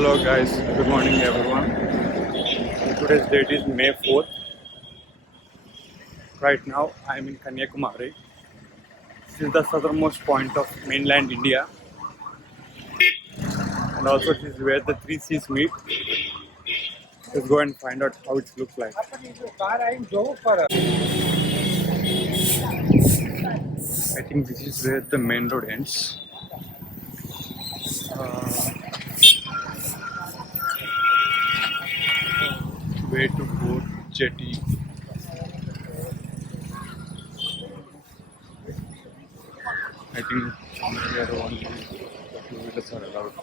Hello guys, good morning everyone. Today's date is May 4th. Right now I am in Kanyakumari. This is the southernmost point of mainland India, and also this is where the three seas meet. Let's go and find out how it looks like. I think this is where the main road ends. Way to boat jetty. I think here only 2 wheelers are allowed.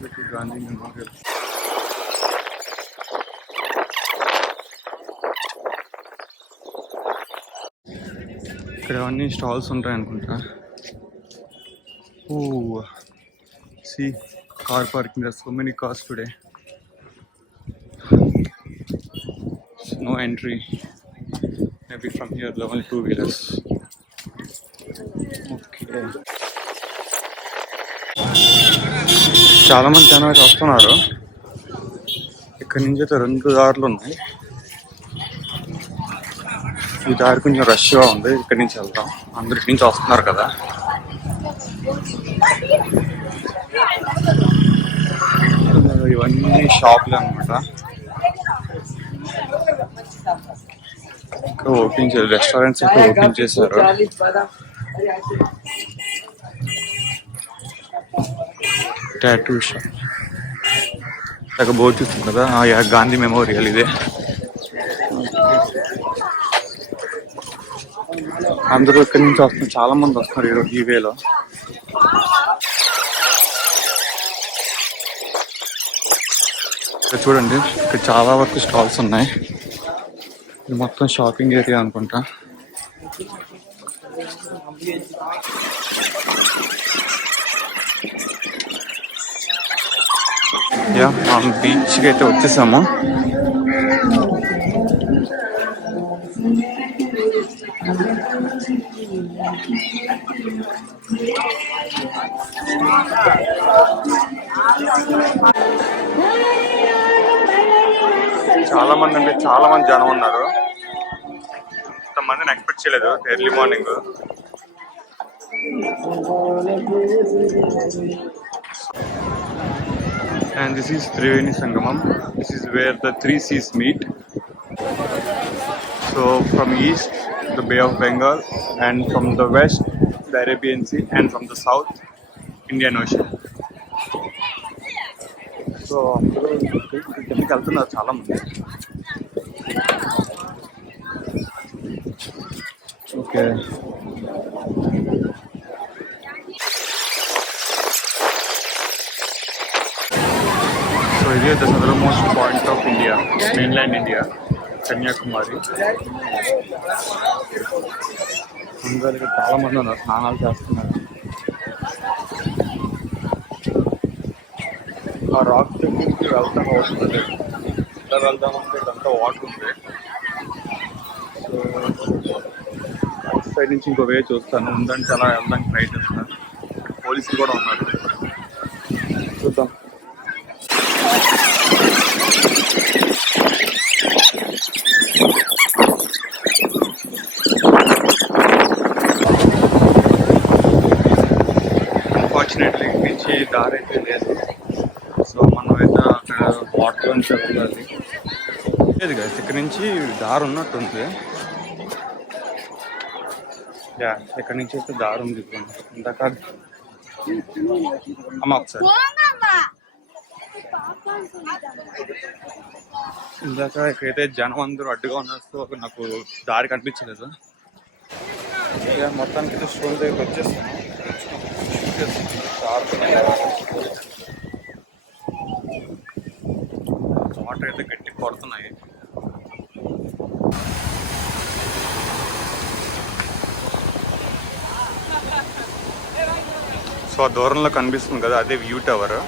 Way to Gandhi Memorial. ఇక్కడ అన్ని స్టాల్స్ ఉంటాయి అనుకుంటా. Oh, see, car parking. There's so many cars today. No entry. Maybe from here there are only 2 wheelers. Okay. చాలా మంది జనాలు వస్తున్నారు. ఇక్కడ నుంచి అయితే 2 దారులు ఉన్నాయి. ఈ దారి కొంచెం రష్గా ఉంది. ఇక్కడి నుంచి వెళ్దాం. అందరు ఇక్కడి నుంచి వస్తున్నారు కదా. ఇవన్నీ షాపులు అనమాట. ఇంకా ఓపెన్ చేశారు. రెస్టారెంట్స్ అయితే ఓపెన్ చేశారు. Tattoo shop. అక్కడ బోర్డు చూస్తుంది కదా, గాంధీ మెమోరియల్ ఇదే. అందరూ ఇక్కడి నుంచి వస్తున్నారు. చాలా మంది వస్తున్నారు ఈరోజు ఈ వేలో. ఇక్కడ చూడండి, ఇక్కడ చాలా వరకు స్టాల్స్ ఉన్నాయి. ఇది మొత్తం షాపింగ్ ఏరియా అనుకుంటా. మనం బీచ్కి అయితే వచ్చేసాము. చాలా మంది అంటే చాలా మంది జనం ఉన్నారు. ఇంతమందిని ఎక్స్పెక్ట్ చేయలేదు early morning. And this is Triveni Sangamam. This is where the three seas meet. So from east, the Bay of Bengal, and from the west, the Arabian Sea, and from the south, Indian Ocean. So ఇక్కడికి వెళ్తున్నారు చాలా మంది. Okay, so ఇది the southernmost point of India, mainland India, Kanyakumari. అందరికి చాలా మంది ఉన్నారు, స్నానాలు చేస్తున్నారు. ఆ రాక్ దగ్గరికి వెళ్తాం అవసరం లేదు. ఇలా వెళ్దామంటే ఇదంతా వాటర్ ఉంది. సో సైడ్ నుంచి ఇంకో వే చూస్తాను. ఉందంటే అలా వెళ్దానికి ట్రై చేస్తాను. పోలీసులు కూడా ఉన్నారు, చూద్దాం. అన్ఫార్చునేట్లీ ఇక్కడి నుంచి దారి అయితే లేదు. సో మనం అయితే అక్కడ వాటర్ నుంచి వెళ్ళాలి. లేదు కదా, ఇక్కడ నుంచి దారి ఉన్నట్టుంది. ఇక్కడ నుంచి అయితే దారి ఉంది. ఇందాక అమ్మ ఒకసారి ఇందాక ఇక్కడైతే జనం అందరూ అడ్డుగా ఉన్నారు. సో నాకు దారి కనిపించలేదు. మొత్తానికి అయితే స్టోన్ దగ్గరికి వచ్చేస్తాను. వాటర్ అయితే గట్టి కొడుతున్నాయి. సో ఆ దూరంలో కనిపిస్తుంది కదా, అదే వ్యూ టవర్.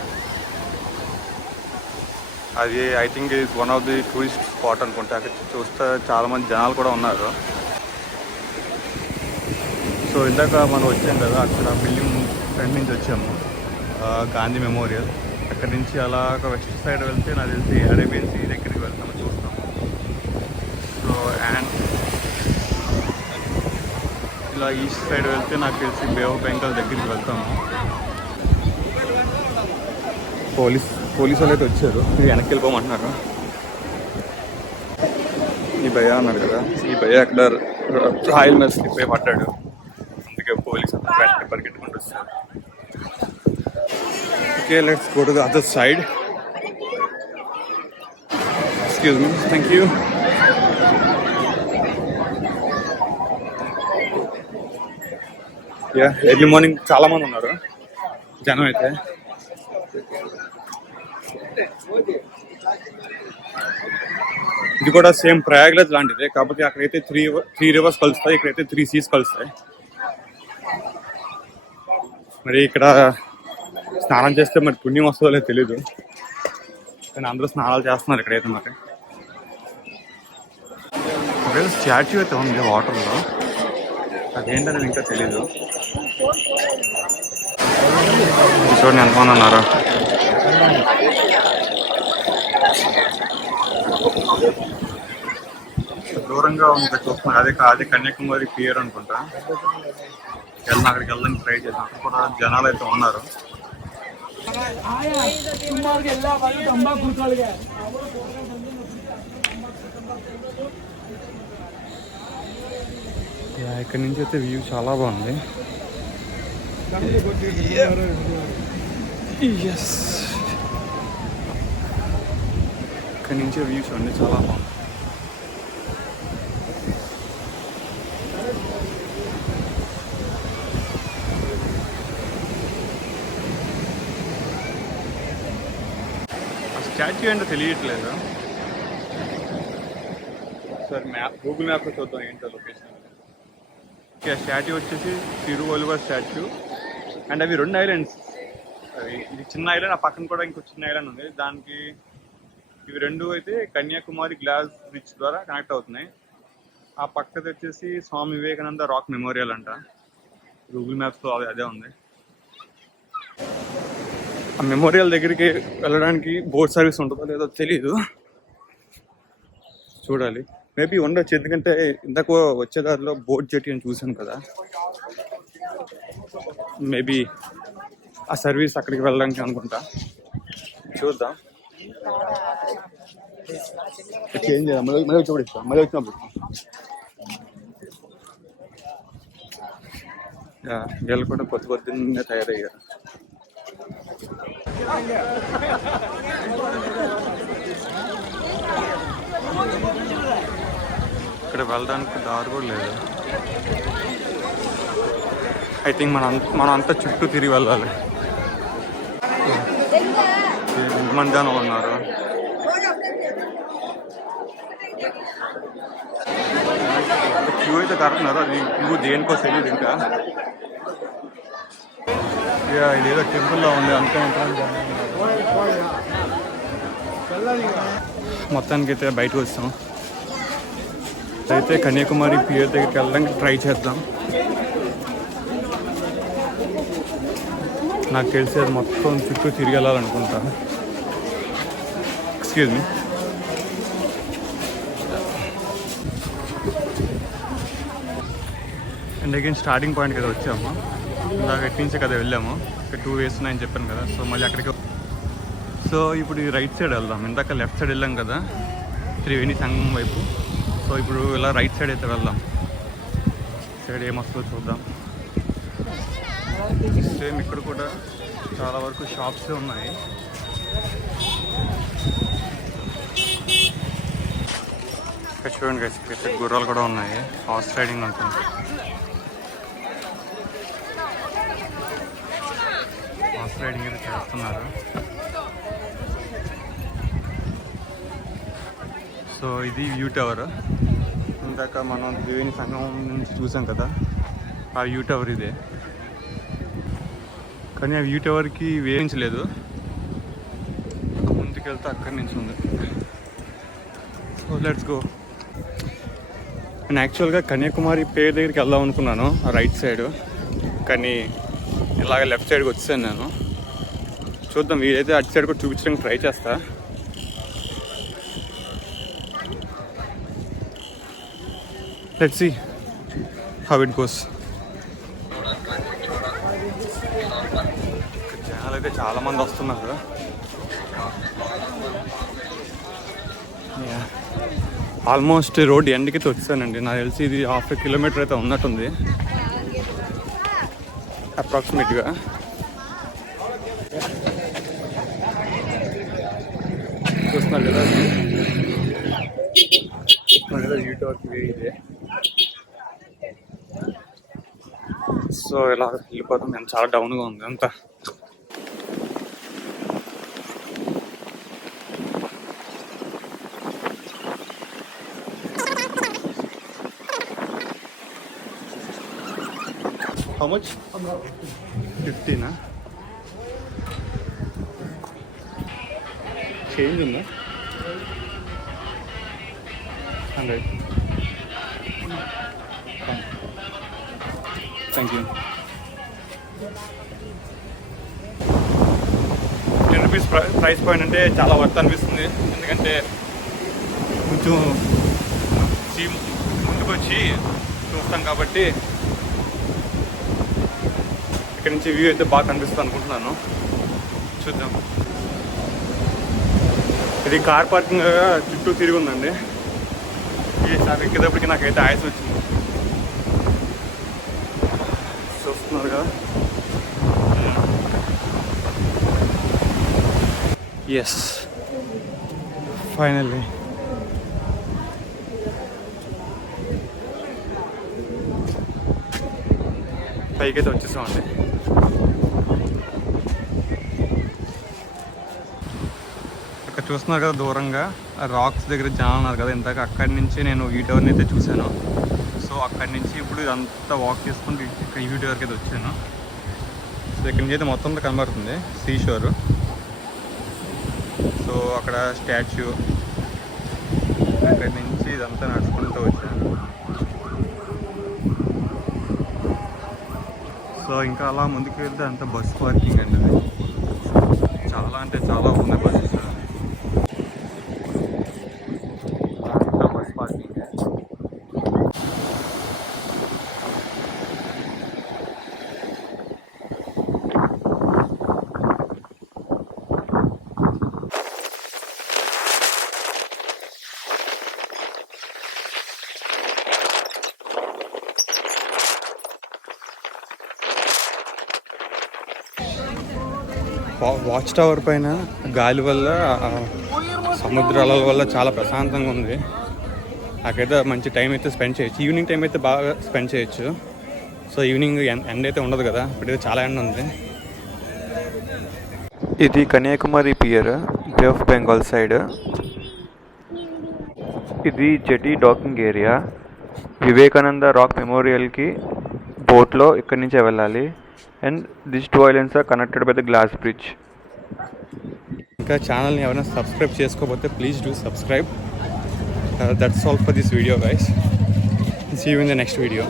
అది I think is one of the tourist spot అనుకుంటా. అక్కడ చూస్తే చాలా మంది జనాలు కూడా ఉన్నారు. సో సో ఇందాక మనం వచ్చాం కదా, అక్కడ బిల్డింగ్ ఫ్రంట్ నుంచి వచ్చాము, గాంధీ మెమోరియల్. అక్కడి నుంచి అలా వెస్ట్ సైడ్ వెళ్తే నాకు తెలిసి అరేబియన్ సీ దగ్గరికి వెళ్తాము, చూస్తాం. సో అండ్ ఇలా ఈస్ట్ సైడ్ వెళ్తే నాకు తెలిసి బే ఆఫ్ బెంగాల్ దగ్గరికి వెళ్తాము. పోలీసు వాళ్ళు అయితే వచ్చారు, వెనక్కి వెళ్ళిపోమంటున్నారు. ఈ భయ్య అన్నారు కదా, ఈ భయ్య అక్కడ రాయల్ మీద స్లిప్ అయి పడ్డాడు, అందుకే పోలీసు వెనక్కి పరిగెట్టుకుంటూ వస్తారు. Okay, let's go to the other side. Excuse me, thank you. Yeah, early morning చాలా మంది ఉన్నారు జనం అయితే. ఇది కూడా సేమ్ ప్రయాగ్రాజ్ లాంటిదే, కాకపోతే అక్కడైతే త్రీ రివర్స్ కలుస్తాయి, ఇక్కడైతే 3 సీస్ కలుస్తాయి. మరి ఇక్కడ స్నానం చేస్తే మరి పుణ్యం వస్తుందో లేదో తెలీదు, కానీ అందరూ స్నానాలు చేస్తున్నారు ఇక్కడైతే. మరి ఒకవేళ స్టాచ్యూ అయితే ఉంది వాటర్లో, అదేంటనేది ఇంకా తెలీదు. చూడండి ఎంతమంది ఉన్నారు. దూరంగా ఉంది చూస్తున్నారు, అదే కన్యాకుమారి పియర్ అనుకుంటా. అక్కడికి వెళ్ళడానికి ట్రై చేసాం, అక్కడ కూడా జనాలు అయితే ఉన్నారు. ఇక్కడ నుంచి అయితే వ్యూ చాలా బాగుంది. ఇక్కడ నుంచి వ్యూ చూడండి, చాలా బాగుంది. స్టాచ్యూ ఏంటో తెలియట్లేదు, సార్ గూగుల్ మ్యాప్లో చూద్దాం ఏంటో లొకేషన్. స్టాచ్యూ వచ్చేసి తిరువల్లువర్ స్టాచ్యూ, అండ్ అవి 2 ఐలాండ్స్. ఇది చిన్న ఐలాండ్, ఆ పక్కన కూడా ఇంకో చిన్న ఐలాండ్ ఉంది. దానికి ఇవి 2 అయితే కన్యాకుమారి గ్లాస్ బ్రిడ్జ్ ద్వారా కనెక్ట్ అవుతున్నాయి. ఆ పక్కది వచ్చేసి స్వామి వివేకానంద రాక్ మెమోరియల్ అంట. గూగుల్ మ్యాప్స్లో అదే ఉంది. ఆ మెమోరియల్ దగ్గరికి వెళ్ళడానికి బోట్ సర్వీస్ ఉంటుందో లేదో తెలీదు, చూడాలి. మేబీ ఉండొచ్చు, ఎందుకంటే ఇందాక వచ్చేదారిలో బోట్ జెట్టి అని చూసాను కదా, మేబీ ఆ సర్వీస్ అక్కడికి వెళ్ళడానికి అనుకుంటా. చూద్దాం. చేంజ్ చేద్దాం, మళ్ళీ చూపిస్తాం, మళ్ళీ వచ్చినప్పుడు. వీళ్ళు కూడా పొద్దున్నే తయారయ్యారు. ఇక్కడ వెళ్ళడానికి దారి కూడా లేదు. ఐ థింక్ మనం అంతా చుట్టూ తిరిగి వెళ్ళాలి. ఎంతమంది జనం ఉన్నారు. క్యూ అయితే కడుతున్నారు, అది క్యూ దేనికో తెలియదు ఇంకా. ఇదేదో టెంపుల్లో ఉంది అంతే. మొత్తానికి అయితే బయటకు వస్తాం. అయితే కన్యాకుమారి పియర్ దగ్గరికి వెళ్ళడానికి ట్రై చేద్దాం. నాకు తెలిసి అది మొత్తం చుట్టూ తిరిగి వెళ్ళాలనుకుంటా. Excuse me. And again starting point కదా వచ్చాము. ఇందాక ఎటు నుంచే కదా వెళ్ళాము, ఇక్కడ 2 ways ఉన్నాయని చెప్పాను కదా. సో మళ్ళీ అక్కడికి, సో ఇప్పుడు ఈ రైట్ సైడ్ వెళ్దాం. ఇందాక లెఫ్ట్ సైడ్ వెళ్ళాం కదా త్రివేణి సంగమం వైపు. సో ఇప్పుడు ఇలా రైట్ సైడ్ అయితే వెళ్దాం. సైడ్ ఏమొస్తుందో చూద్దాం. సేమ్ ఇక్కడ కూడా చాలా వరకు షాప్సే ఉన్నాయి. ఇక్కడ చూడండి గైస్, ఇక్కడ గుర్రాలు కూడా ఉన్నాయి. హార్స్ రైడింగ్ ఉంటుంది. హార్స్ రైడింగ్ అయితే చేస్తున్నారు. సో ఇది వ్యూ టవర్. ఇందాక మనం త్రివేణి సంగమం నుంచి చూసాం కదా, ఆ వ్యూ టవర్ ఇదే. కానీ ఆ వ్యూ టవర్కి వేయించలేదు, ముందుకెళ్తే అక్కడి నుంచి ఉంది. So let's go. నేను యాక్చువల్గా కన్యాకుమారి పేరు దగ్గరికి వెళ్దాం అనుకున్నాను రైట్ సైడ్, కానీ ఇలాగ లెఫ్ట్ సైడ్కి వచ్చాను నేను. చూద్దాం, వీలైతే అటు సైడ్ కూడా చూపించడానికి ట్రై చేస్తా. Let's see how it goes. జనాలు అయితే చాలామంది వస్తున్నారు. ఆల్మోస్ట్ రోడ్ ఎండ్కి వచ్చానండి. నాకు తెలిసి ఇది 1/2 కిలోమీటర్ అయితే ఉన్నట్టుంది అప్రాక్సిమేట్గా. చూస్తున్నారు కదా యూట్యూబ్కి ఇదే. సో ఇలా వెళ్ళిపోతాం. నేను చాలా డౌన్గా ఉంది అంతా. How much? 15. Change ఉందా? 100. Thank you. 10 rupees price point అంటే చాలా వర్త్ అనిపిస్తుంది. ఎందుకంటే కొంచెం ముందుకు వచ్చి చూస్తాం కాబట్టి ఇక్కడ నుంచి వ్యూ అయితే బాగా కనిపిస్తుంది అనుకుంటున్నాను. చూద్దాం. ఇది కార్ పార్కింగ్ చుట్టూ తిరిగి ఉందండి. ఈసారి ఎక్కేటప్పటికి నాకైతే ఆయాసం వచ్చింది. చూస్తున్నారు కదా. ఎస్, ఫైనల్లీ పైకి అయితే వచ్చేసామండి. ఇక్కడ చూస్తున్నారు కదా దూరంగా రాక్స్ దగ్గర జనాలు ఉన్నారు కదా. ఇందాక అక్కడి నుంచి నేను ఈ టవర్ని అయితే చూశాను. సో అక్కడి నుంచి ఇప్పుడు ఇదంతా వాక్ చేసుకుంటూ ఇక్కడ ఈ టవర్కి అయితే వచ్చాను. సో ఇక్కడి నుంచి అయితే మొత్తం కనబడుతుంది సీ షోర్. సో అక్కడ స్టాచ్యూ, అక్కడి నుంచి ఇదంతా నడుచుకుంటూ వచ్చాను. సో ఇంకా అలా ముందుకు వెళ్తే అంత బస్ పార్కింగ్ అండి. చాలా అంటే చాలా ఉన్నాయి buses. Bus parking. Watch tower పైన గాలి వల్ల, సముద్రాల వల్ల చాలా ప్రశాంతంగా ఉంది. నాకైతే మంచి టైం అయితే స్పెండ్ చేయొచ్చు. ఈవినింగ్ టైం అయితే బాగా స్పెండ్ చేయొచ్చు. సో ఈవినింగ్ ఎండ అయితే ఉండదు కదా, ఇప్పుడైతే చాలా ఎండ ఉంది. ఇది Kanyakumari pier, bay of Bengal side. ఇది jetty docking area. Vivekananda rock మెమోరియల్కి బోట్లో ఇక్కడి నుంచే వెళ్ళాలి. And this 2 islands are connected by the glass bridge. ఇంకా ఛానల్ని ఎవరైనా సబ్స్క్రైబ్ చేసుకోకపోతే please do subscribe. That's all for this video guys. See you in the next video.